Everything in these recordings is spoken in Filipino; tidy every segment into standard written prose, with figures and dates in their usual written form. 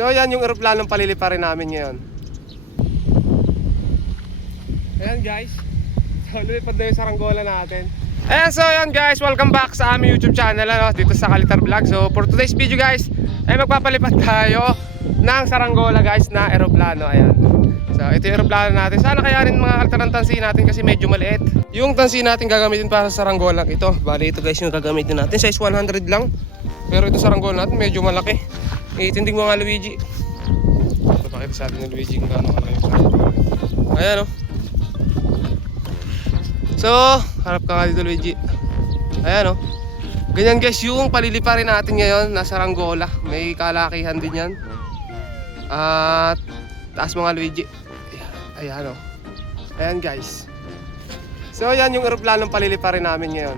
So yan yung eroplanong paliliparin namin ngayon. Ayan guys, so lumipad na yung saranggola natin. Ayan, so yan guys, welcome back sa aming YouTube channel dito sa Kalitar Vlog. So for today's video guys, ay magpapalipad tayo ng saranggola guys na eroplano. Ayan, so ito yung eroplano natin. Sana kaya rin mga kalitar ng tansi natin kasi medyo maliit. Yung tansi natin gagamitin para sa saranggola ito. Bali ito guys yung gagamitin natin, size 100 lang. Pero ito saranggola natin medyo malaki. Itinding mo nga Luigi. Pakita sa atin ng Luigi kung gaano kalaki yung saranggola. Ayan o. So, harap ka nga dito Luigi. Ayan o. Ganyan guys yung paliliparin natin ngayon na saranggola. May kalakihan din yan. At taas mo nga Luigi. Ayan o. Ayan guys. So yan yung eroplanong paliliparin namin ngayon.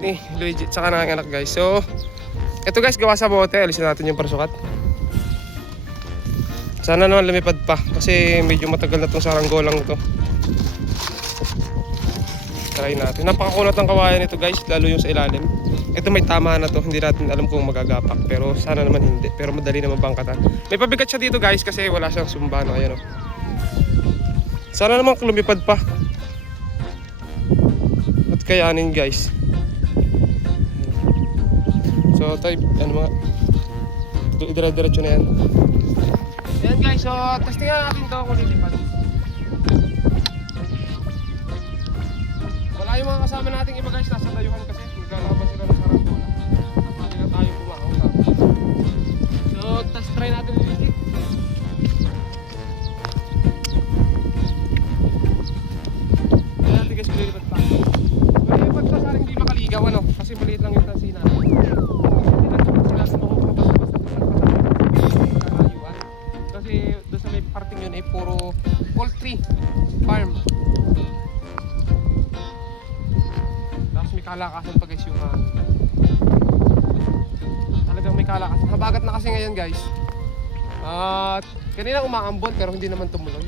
Ni Luigi, tsaka nanganganak guys. So ito guys gawa sa bote. Alisin natin yung parasukat. Sana naman lumipad pa kasi medyo matagal na itong saranggolang ito. Try natin. Napakakunat ng kawayan nito guys, lalo yung sa ilalim. Ito may tama na to, hindi natin alam kung magagapak. Pero sana naman hindi, pero madali naman bangkatan. May pabigat siya dito guys kasi wala siyang sumba no? Ayan o. Sana naman lumipad pa. At kayanin guys. So type, ano mga dire-diretso na yan. Ayan guys, so testingan natin ito kung lilipad. Wala yung mga kasama nating iba guys, nasa layuhan kasi naglalaban sila ng saranggola. Hindi na tayo pumahaw na. So test try natin Luigi. Ayan natin guys, lilipad pa. Lilipad pa sana hindi makaligaw ano, kasi maliit lang yung tansi natin. Hindi lang sila makukuha basta-basta layuhan. Kasi doon sa may parting yun ay puro poultry farm. May kalakasan pa guys yung talagang may kalakasan. Habagat na kasi ngayon guys. At kanina umaambon pero hindi naman tumuloy.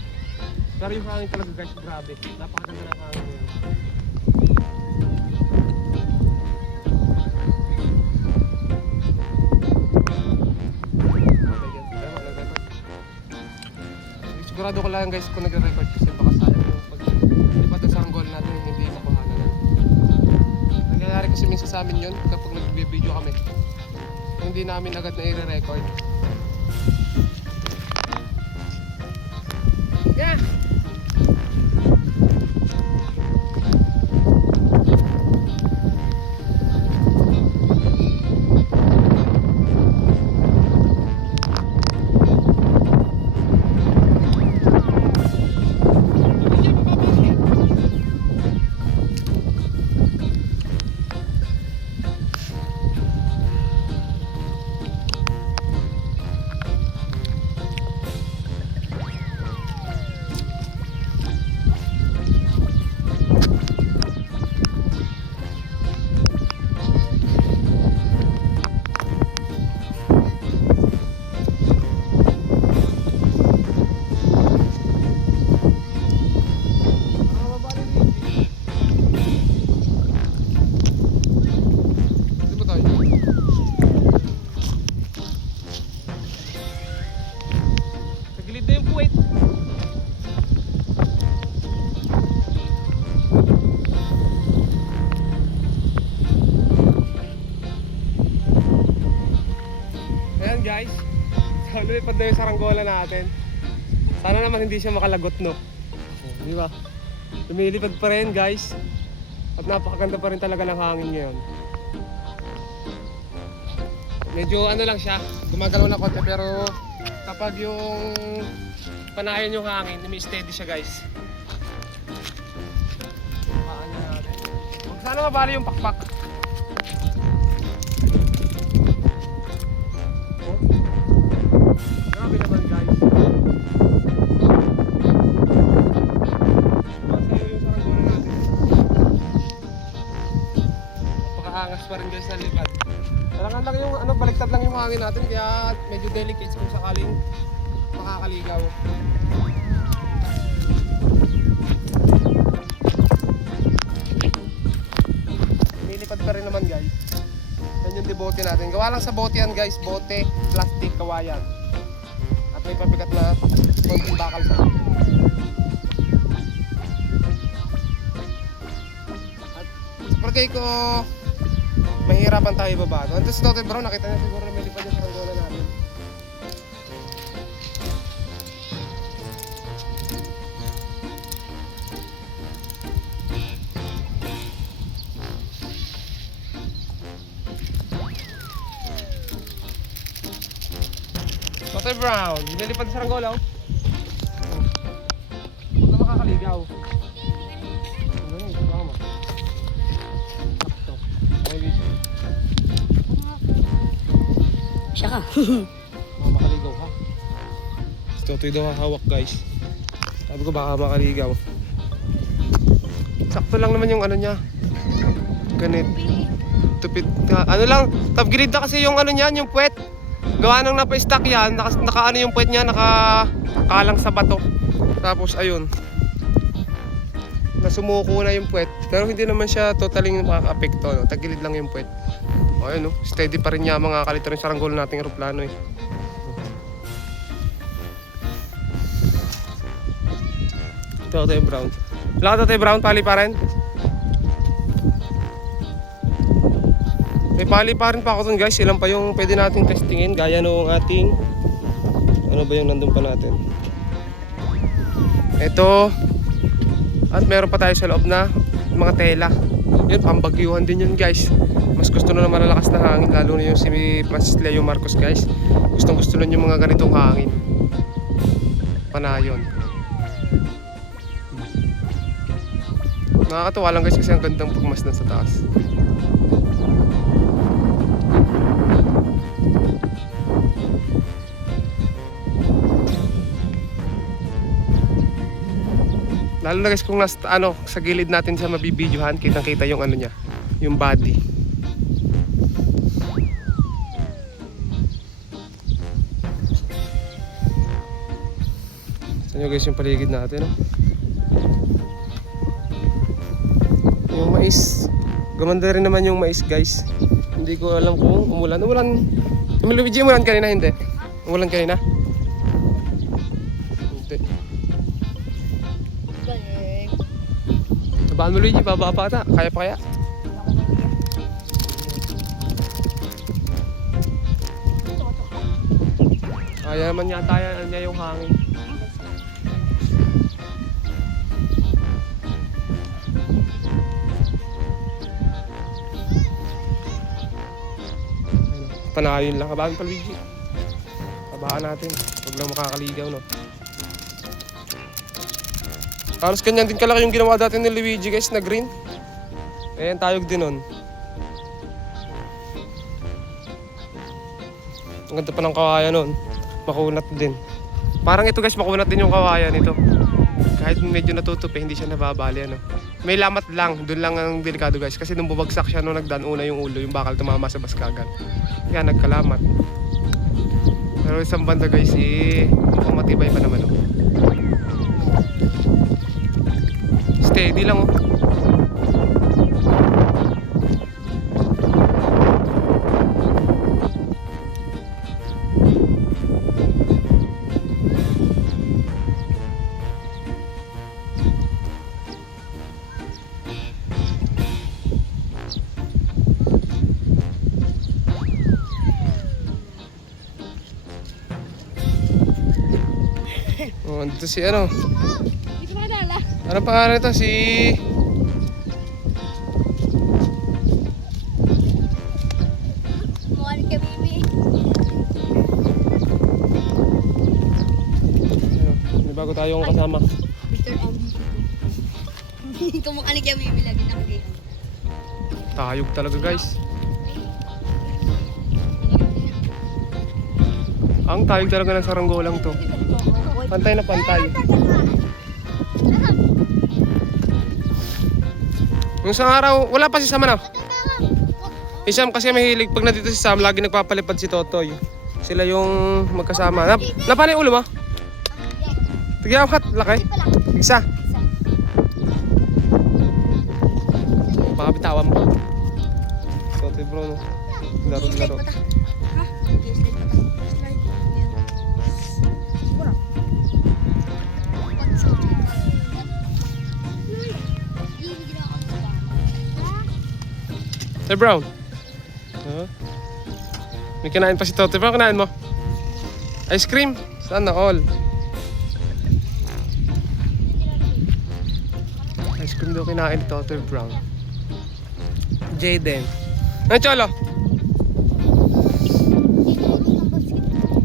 Pero yung hangin talaga guys, grabe. Napakaganda ng hangin ngayon. Sigurado ko lang guys kung nagre-record kasi baka sayang yung pag-lipat ng saranggola natin hindi makuhanan. Nangyayari kasi minsan sa amin yun kapag nag-video kami. Hindi namin agad na i-record. Yeah! Guys, so lumipad na yung saranggola natin. Sana naman hindi siya makalagot no. Di ba? Lumilipad pa rin guys. At napakaganda pa rin talaga ng hangin ngayon. Medyo ano lang siya, gumagalaw na konti pero kapag yung panayan yung hangin, umi-steady siya guys. Sana mabali yung pakpak. Grabe naman guys. Masayo yung saranggola natin. Napakaangas pa rin guys na lipad. Kailangan lang yung baliktad lang yung hangin natin kaya medyo delicate kung sakaling makakaligaw. Nilipad pa rin naman guys. Yan yung debote natin. Gawa lang sa bote yan guys. Bote, plastic, kawayan. may pabigat na konting bakal sa at sa palagay ko mahirapan tayo ibaba. Ito si Totoy Brown, nakita niya siguro na may lipad yung saranggola natin. Totoy Brown, nililipad sa saranggola oh. Huwag ka makakaligaw. Ganun, baka mo. Sakto. Okay, Siya ka. baka makaligaw ha. Si Totoy daw hawak guys. Sabi ko baka makaligaw. Sakto lang naman yung ano niya. Ganit. Tupid. Ano lang, top grade na kasi yung ano niyan, yung puwet. Gawa nang napa-stack yan, naka ano yung puwet niya, nakakalang sa bato. Tapos ayun. Nasumuko na yung puwet. Pero hindi naman siya totally makaka-apekto, no? Tagilid lang yung puwet. O ayun, no? Steady pa rin niya mga kaliter yung saranggola nating eroplano eh. Ito yung brown. Wala ka Totoy Brown, pali pa rin. May pali pa rin pa ako dun guys. Ilan pa yung pwede nating testingin. Gaya nung ating ano ba yung nandun pa natin. Ito. At meron pa tayo sa loob na mga tela. Yun, pambagyuhan din yun guys. Mas gusto na malalakas na hangin. Lalo na yung si Francis Leo Marcos guys. Gustong gusto nun yung mga ganitong hangin. Panayon. Nakakatuwa lang guys kasi ang gandang pagmasdan sa taas. Lalo na guys kung sa gilid natin siya mabibidyohan, kitang-kita yung ano niya, yung body. Saan nyo guys yung paligid natin, no? Yung mais, gumanda rin naman yung mais guys. Hindi ko alam kung umulan. Luigi, umulan kanina, hindi? Umulan kanina? Hindi. Tabaan mo Luigi, baba pa ata. Kaya pa kaya? Kaya naman yata yan niya yung hangin. Panayon lang, kabagin pa Luigi. Tabaan natin, huwag lang makakaligaw no. Halos ganyan din kalaki yung ginawa dati ni Luigi guys na green. Ayan tayog din nun. Ang ganda pa ng kawayan nun. Makunat din. Parang ito guys, makunat din yung kawayan nito. Kahit medyo natutupi, hindi siya nababali ano. May lamat lang, dun lang ang delikado guys. Kasi nung bubagsak siya nung nagdaan una yung ulo, yung bakal tumama sa baskagan. Kaya nagkalamat. Pero isang banda guys, mukhang matibay pa naman oh. Steady lang oh. Oh, andito si ano? Hindi ko makilala. Ano pangalan nito? Si... Mukha ni Kamimi. May bago tayong kasama. Mr. M. Kumukha ni Kamimi lagi nakagayon. Tayog talaga guys. Ang tayog talaga ng saranggolang to. Pantay na pantay. Yung isang araw, wala pa si Sam ano? Si Sam kasi mahilig. Pag nandito si Sam, lagi nagpapalipad si Totoy. Sila yung magkasama. Napan yung ulo mo? Tigyan kat, laki. Isa. Baka bitawan mo. Totoy bro, no? Laro-laro. Totoy Brown. May kinain pa si Totoy Brown. Kinain mo? Ice cream? Sana all. Ice cream daw kinain ni Totoy Brown. Jaden. Ano, Cholo?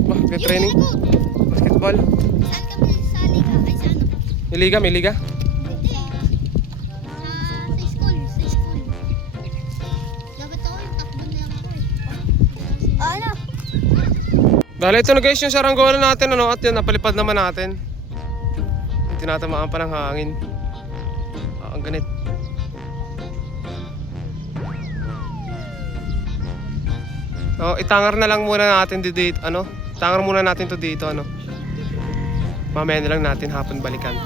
Ba, training? Basketball? Saan ka ba sa liga? Ay, sa ano? May liga, may liga? Hindi. Sa school. Sa school. Dapat ako yung takbo na ako eh. Ano? Dahil ito na guys yung saranggola natin, ano, at yun, napalipad naman natin. Tinatamaan pa ng hangin. Ang ganit. So, itangar na lang muna natin dito, ano? Itangar muna natin to dito, ano? Mamaya na lang natin hapon balikan.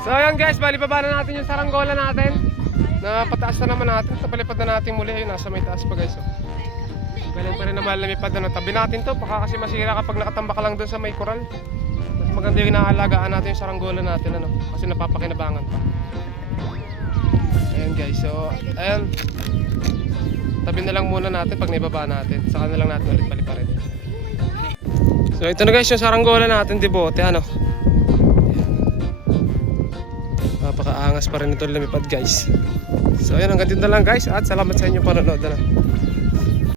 So ayan guys, bali baba na natin yung saranggola natin. Napataas na naman natin, napalipad na natin muli. Ayun, nasa may taas pa guys. Oh. Galing pa rin naman lumipad na. Tabi natin to, baka kasi masira kapag nakatambak ka lang doon sa may koral. Mas maganda yung inaalagaan natin yung saranggola natin, ano? Kasi napapakinabangan pa. Ayan guys, so ayan. Tabi na lang muna natin pag naibaba natin. Saka na lang natin ulit paliparin. So ito na guys yung saranggola natin, di bote, ano? Napakaangas pa rin ito lumipad guys. So ayan, hanggang dito na lang guys. At salamat sa inyong panonood.